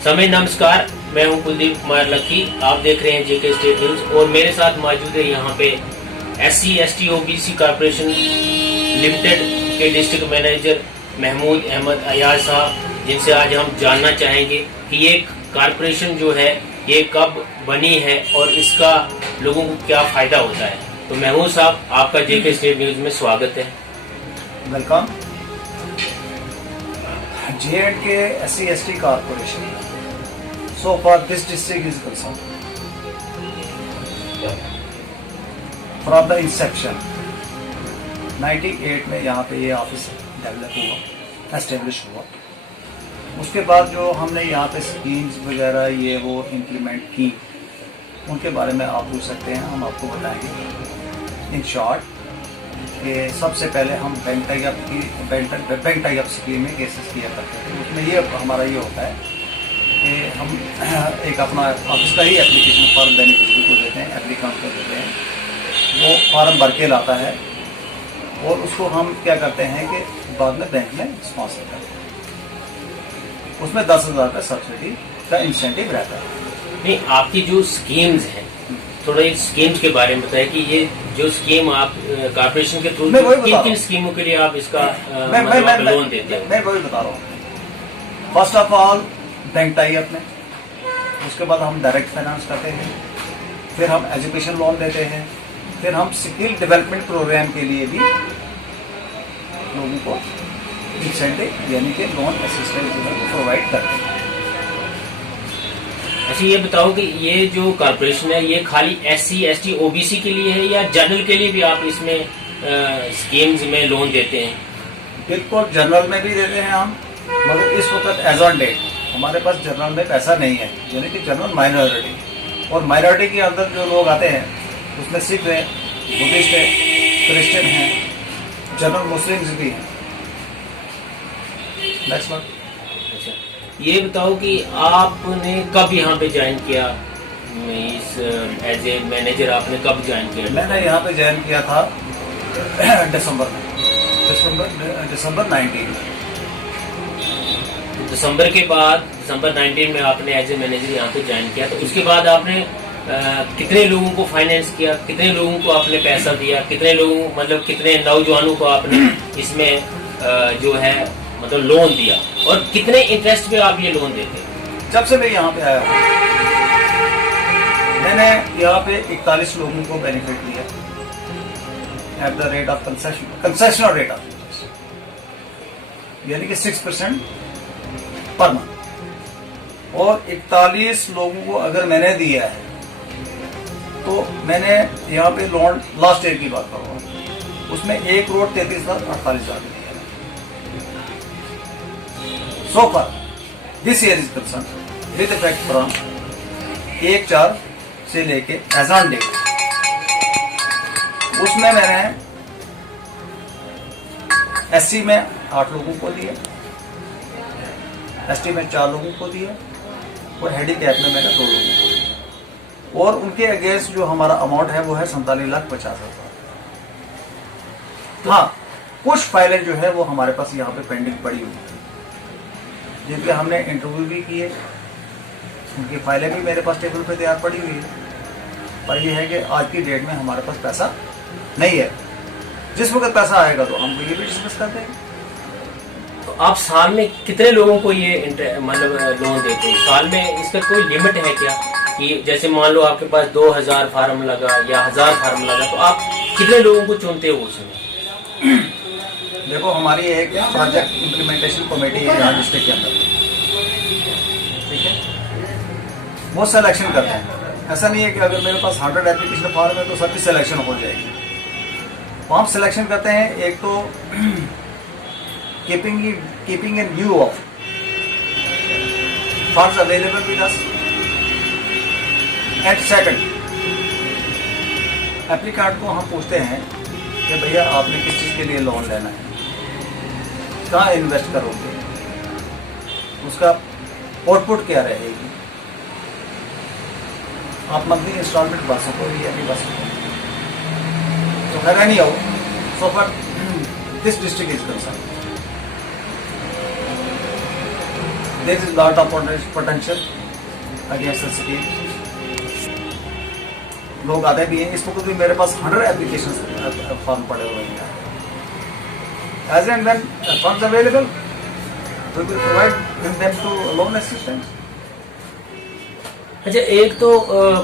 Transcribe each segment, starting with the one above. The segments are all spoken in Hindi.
समय नमस्कार, मैं हूं कुलदीप कुमार लक्की। आप देख रहे हैं जेके स्टेट न्यूज और मेरे साथ मौजूद है यहाँ पे SC ST OBC corporation limited के डिस्ट्रिक्ट मैनेजर महमूद अहमद अयाज साहब, जिनसे आज हम जानना चाहेंगे कि ये कॉर्पोरेशन जो है ये कब बनी है और इसका लोगों को क्या फायदा होता है। तो महमूद साहब, आपका जेके स्टेट न्यूज में स्वागत है। Welcome. J&K SC ST Corporation. So far, this district is concerned. From the inception, 98 में यहाँ पे ये ऑफिस डेवलप हुआ, एस्टेब्लिश हुआ। उसके बाद जो हमने यहाँ पे स्कीम्स वगैरह ये वो इम्प्लीमेंट की, उनके बारे में आप पूछ सकते हैं, हम आपको बताएंगे। इन शॉर्ट कि सबसे पहले हम बैंक टाई अप स्कीम में केसेस किया करते थे। उसमें ये हमारा ये होता है कि हम एक अपना ऑफिस का ही एप्लीकेशन फॉर्म बेनिफिशरी को देते हैं, एप्लीकेंट को देते हैं, वो फॉर्म भर के लाता है और उसको हम क्या करते हैं कि बाद में बैंक में स्पॉन्सर करते हैं। उसमें 10,000 का सब्सिडी का इंसेंटिव रहता है। नहीं, आपकी जो स्कीम्स हैं, थोड़ा इस स्कीम्स के बारे में बताएं कि ये जो स्कीम आप कॉर्पोरेशन के थ्रू किन स्कीमों के लिए आप इसका लोन देते हैं? मैं वही बता रहा हूँ। First of all bank tie up में, उसके बाद हम डायरेक्ट फाइनेंस करते हैं, फिर हम एजुकेशन लोन देते हैं, फिर हम स्किल डेवलपमेंट प्रोग्राम के लिए भी लोगों को इंसेंटिव यानी कि लोन असिस्टेंस प्रोवाइड करते हैं। अच्छा, ये बताओ कि ये जो कॉर्पोरेशन है ये खाली SC ST OBC के लिए है या जनरल के लिए भी आप इसमें स्कीम्स में लोन देते हैं? बिल्कुल जनरल में भी देते हैं हम, मगर इस वक्त एज ऑन डेट हमारे पास जनरल में पैसा नहीं है, यानी कि जनरल माइनॉरिटी। और माइनॉरिटी के अंदर जो लोग आते हैं उसमें सिख है, बुद्धिस्ट है, क्रिश्चियन हैं, जनरल मुस्लिम्स भी हैं। नेक्स्ट बात। अच्छा, ये बताओ कि आपने कब यहाँ पे ज्वाइन किया, इस एज ए मैनेजर आपने कब ज्वाइन किया? मैंने यहाँ पे ज्वाइन किया था दिसंबर 19 में। दिसंबर के बाद दिसंबर 19 में आपने एज ए मैनेजर यहाँ पे ज्वाइन किया, तो उसके बाद आपने कितने लोगों को फाइनेंस किया, कितने लोगों को आपने पैसा दिया, कितने लोगों मतलब कितने नौजवानों को आपने इसमें जो है मतलब लोन दिया, और कितने इंटरेस्ट पे आप ये लोन देते हैं? जब से मैं यहाँ पे आया हूँ मैंने यहाँ पे 41 लोगों को बेनिफिट दिया at the rate of concessional rate of यानी कि 6% पर मंथ। और 41 लोगों को अगर मैंने दिया है तो मैंने यहाँ पे लोन लास्ट ईयर की बात कर रहा हूँ, उसमें 1,33,48,000 दिया। So far, this year is concerned with effect from 1/4 से लेके एज ऑन डेट, उसमें मैंने SC में 8 लोगों को दिया, ST में 4 लोगों को दिया और हैंडीकैप में मैंने 2 लोगों को दिया। और उनके अगेंस्ट जो हमारा अमाउंट है वो है 47,50,000। हाँ, कुछ फाइलें जो है वो हमारे पास यहाँ पे पेंडिंग पड़ी हुई है, जिनके हमने इंटरव्यू भी किए, उनकी फाइलें भी मेरे पास टेबल पे तैयार पड़ी हुई है। पर यह है कि आज की डेट में हमारे पास पैसा नहीं है। जिस वक्त पैसा आएगा तो हम ये भी डिस्कस करते हैं। तो आप साल में कितने लोगों को ये मतलब लोन देते हैं? साल में इसका कोई लिमिट है क्या कि जैसे मान लो आपके पास 2,000 फार्म लगा या 1,000 फार्म लगा, तो आप कितने लोगों को चुनते हो उसमें? देखो, हमारी एक प्रोजेक्ट इम्प्लीमेंटेशन कमेटी है यहाँ डिस्ट्रिक्ट के अंदर, ठीक है, वो सिलेक्शन करते हैं। ऐसा नहीं है कि अगर मेरे पास 100 एप्लीकेशन फॉर्म है तो सबकी सिलेक्शन हो जाएगी। वो हम सिलेक्शन करते हैं, एक तो keeping in view of funds available with us, and second applicant को हम पूछते हैं कि भैया आपने किस चीज़ के लिए लोन लेना है, कहाँ इन्वेस्ट करोगे, उसका आउटपुट क्या रहेगी, आप मंथली इंस्टॉलमेंट भर सकोगे या नहीं भर सकोगे। तो खैर नहीं हो, so for this district is concern. There is lot of potential against the city. लोग आते भी हैं, इस वक्त भी मेरे पास 100 एप्लीकेशन फॉर्म पड़े हुए हैं। As and when funds available we will provide them to loan assistance. अच्छा, एक तो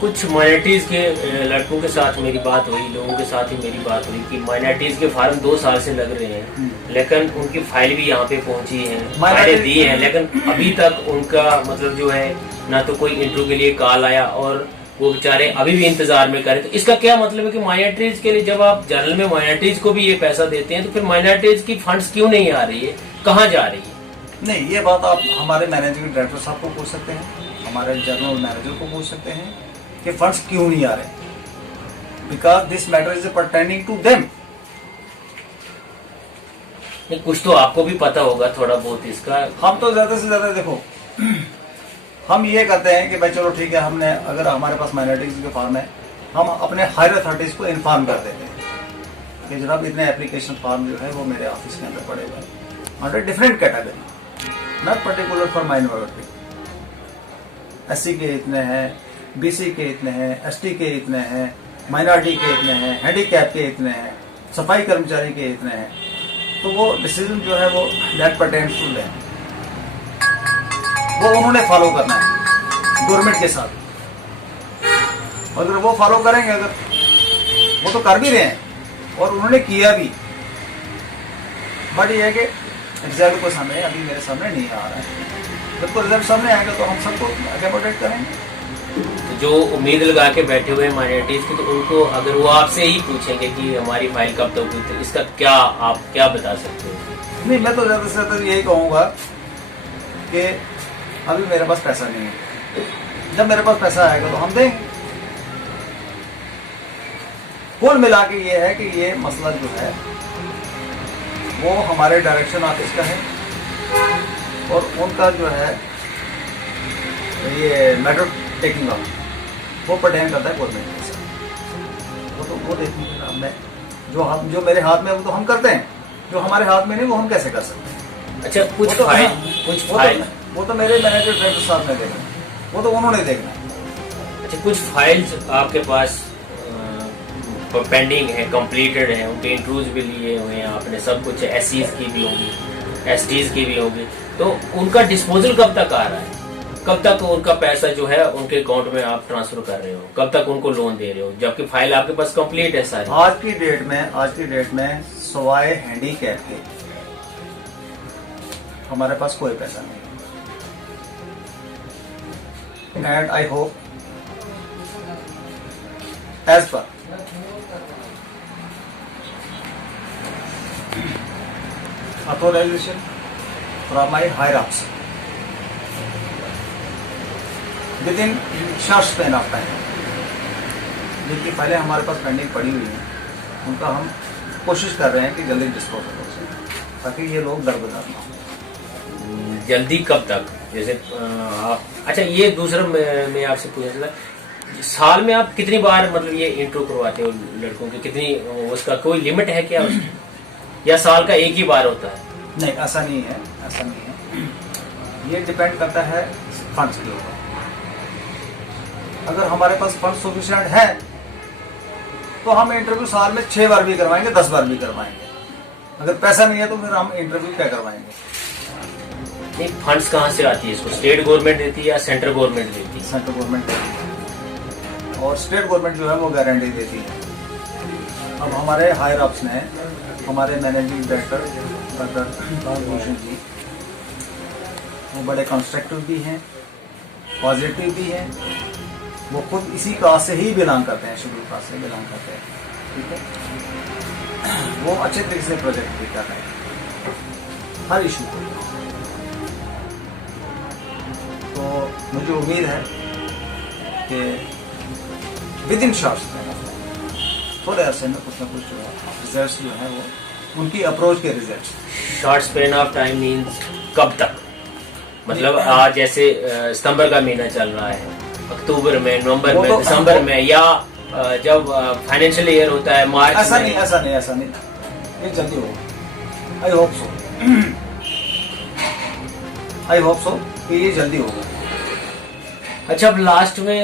कुछ माइनॉरिटीज के लड़कों के साथ मेरी बात हुई, लोगों के साथ ही मेरी बात हुई कि माइनॉरिटीज के फार्म 2 साल से लग रहे हैं, लेकिन उनकी फाइल भी यहाँ पे पहुंची है, फाइलें दी हैं, लेकिन अभी तक उनका मतलब जो है ना तो कोई इंटरव्यू के लिए कॉल आया और वो बेचारे अभी भी इंतजार में करें। तो इसका क्या मतलब है कि माइनॉरिटीज के लिए जब आप जनरल में माइनॉरिटीज को भी ये पैसा देते हैं तो फिर माइनॉरिटीज की फंड्स क्यों नहीं आ रही है, कहाँ जा रही है? नहीं, ये बात आप हमारे मैनेजिंग डायरेक्टर साहब को पूछ सकते हैं, हमारे जनरल मैनेजर को पूछ सकते हैं कि फंड्स क्यों नहीं आ रहे, because this matter is pertaining to them. कुछ तो आपको भी पता होगा थोड़ा बहुत इसका। हम तो ज्यादा से ज्यादा देखो हम ये करते हैं कि भाई चलो ठीक है, हमने अगर हमारे पास माइनॉरिटीज के फॉर्म है, हम अपने हायर अथॉरिटीज को इन्फॉर्म कर देते हैं कि जनाब इतने एप्लीकेशन फॉर्म जो है वो मेरे ऑफिस के अंदर पड़े हुए हैं under different category, not particular for minority. SC के इतने हैं, बीसी के इतने हैं, एसटी के इतने हैं, माइनॉरिटी के इतने हैं, हैंडीकैप के इतने हैं, सफाई कर्मचारी के इतने हैं। तो वो डिसीजन जो है वो दैट पर्टेन्स टू देम, वो उन्होंने फॉलो करना है गवर्नमेंट के साथ। अगर वो फॉलो करेंगे, अगर वो तो कर भी रहे हैं और उन्होंने किया भी, बट ये है कि रिजल्ट को सामने अभी मेरे सामने नहीं आ रहा है। जब तो रिजल्ट सामने आएगा तो हम सबको अकोमोडेट करेंगे। तो जो उम्मीद लगा के बैठे हुए माइनॉरिटीज की, तो उनको अगर वो आपसे ही पूछेंगे कि हमारी फाइल कब तक हुई, तो इसका क्या आप क्या बता सकते हैं? नहीं, मैं तो ज्यादा से ज्यादा यही कहूँगा कि अभी मेरे पास पैसा नहीं है, जब मेरे पास पैसा आएगा तो हम देंगे। कुल मिला के ये है कि ये मसला जो है वो हमारे डायरेक्शन ऑफिस का है और उनका जो है ये मैटर टेकिंग ऑफ वो पर्टेन करता है गवर्नमेंट के साथ। वो तो वो देखेंगे ना, मैं जो मेरे हाथ में है वो तो हम करते हैं, जो हमारे हाथ में नहीं वो हम कैसे कर सकते हैं? अच्छा, कुछ तो फाइल वो तो मेरे मैनेजर डायरेक्टर साहब ने देखना, वो तो उन्होंने देखना है। अच्छा, कुछ फाइल्स आपके पास पेंडिंग है, कंप्लीटेड है, उनके इंटरव्यूज भी लिए हुए हैं आपने, सब कुछ एससीज की भी होगी, एसटीज की भी होगी, तो उनका डिस्पोजल कब तक आ रहा है? कब तक उनका पैसा जो है उनके अकाउंट में आप ट्रांसफर कर रहे हो, कब तक उनको लोन दे रहे हो, जबकि फाइल आपके पास कंप्लीट है सारी? आज की डेट में सवाए हैंडीकैप के हमारे पास कोई पैसा नहीं। And I hope as per authorization from my higher ups within short span of time, जिनकी फाइलें हमारे पास पेंडिंग पड़ी हुई हैं उनका हम कोशिश कर रहे हैं कि जल्दी डिस्पोजल हो सके, ताकि ये लोग दरबदर ना हो। जल्दी कब तक? जैसे आप, अच्छा ये दूसरा मैं आपसे पूछना चाहता, साल में आप कितनी बार मतलब ये इंट्रो करवाते हो लड़कों की, कितनी उसका कोई लिमिट है क्या उसकी? या साल का एक ही बार होता है? नहीं, ऐसा नहीं है, ऐसा नहीं है। ये डिपेंड करता है फंड्स के ऊपर। अगर हमारे पास फंड सफिशिएंट है तो हम इंटरव्यू साल में 6 बार भी करवाएंगे, 10 बार भी करवाएंगे। अगर पैसा नहीं है तो फिर हम इंटरव्यू क्या करवाएंगे? नहीं, फंड्स कहाँ से आती है? इसको स्टेट गवर्नमेंट देती है या सेंट्रल गवर्नमेंट देती है? सेंट्रल गवर्नमेंट देती है और स्टेट गवर्नमेंट जो है वो गारंटी देती है। अब हमारे हायर अप्स ने, हमारे managing director doctor Bhushan ji, वो बड़े कंस्ट्रक्टिव भी हैं, पॉजिटिव भी हैं। वो खुद इसी कास्ट से ही बिलोंग करते हैं, शेड्यूल कास्ट से बिलोंग करते हैं, ठीक है। वो अच्छे तरीके से प्रोजेक्ट भी कर रहे हैं हर इशू को। तो मुझे उम्मीद है कि विद इन शॉर्ट थोड़े अरसे में कुछ ना कुछ जो है रिजल्ट्स जो है वो उनकी अप्रोच के results. Short span of time means कब तक? मतलब आज जैसे सितंबर का महीना चल रहा है, अक्टूबर में, नवंबर में, दिसंबर में, या जब फाइनेंशियल ईयर होता है मार्च में? ऐसा नहीं, ये जल्दी होगा। आई होप सो तो ये जल्दी होगा। अच्छा, अब लास्ट में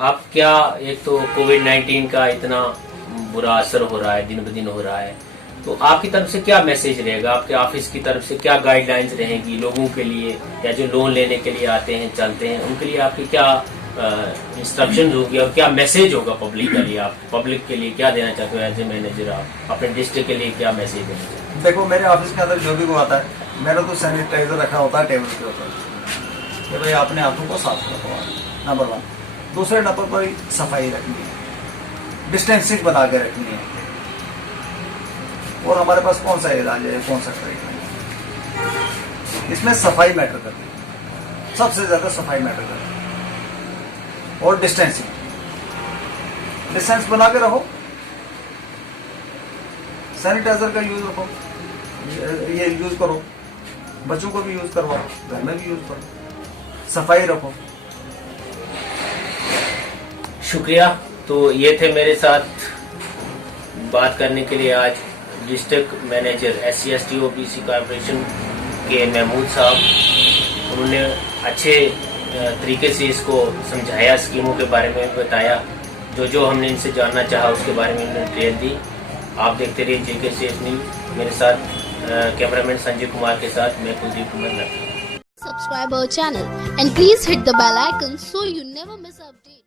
आप क्या, एक तो कोविड-19 का इतना बुरा असर हो रहा है, दिन ब दिन हो रहा है, तो आपकी तरफ से क्या मैसेज रहेगा, आपके ऑफिस की तरफ से क्या गाइडलाइंस रहेंगी लोगों के लिए, या जो लोन लेने के लिए आते हैं चलते हैं उनके लिए आपकी क्या इंस्ट्रक्शन होगी और क्या मैसेज होगा पब्लिक के लिए? आप पब्लिक के लिए क्या देना चाहते हो एज ए मैनेजर, आप अपने डिस्ट्रिक्ट के लिए क्या मैसेज देना चाहते हो? देखो, मेरे ऑफिस के अंदर जो भी को आता है, मेरा तो सैनिटाइजर रखा होता है टेबल के ऊपर कि भाई आपने हाथों को साफ रखो, नंबर 1। दूसरे नंबर पर सफाई रखनी है, डिस्टेंसिंग बना के रखनी है। और हमारे पास कौन सा इलाज है, कौन सा ट्रीटमेंट है, इसमें सफाई मैटर करती है, सबसे ज्यादा सफाई मैटर करती है। और डिस्टेंस बना के रहो, सैनिटाइजर का यूज रखो, ये यूज करो, बच्चों को भी यूज करवाओ, घर में भी यूज करो, सफाई रखो। शुक्रिया। तो ये थे मेरे साथ बात करने के लिए आज district manager SC/ST OBC corporation के महमूद साहब। उन्होंने अच्छे तरीके से इसको समझाया, स्कीमों के बारे में बताया, जो हमने इनसे जानना चाहा उसके बारे में इन्होंने डिटेल दी। आप देखते रहिए JK स्टेट न्यूज़। मेरे साथ कैमरामैन संजय कुमार के साथ मैं Kuldeep Kumar. Subscribe our channel and please hit the bell icon so you never miss an update.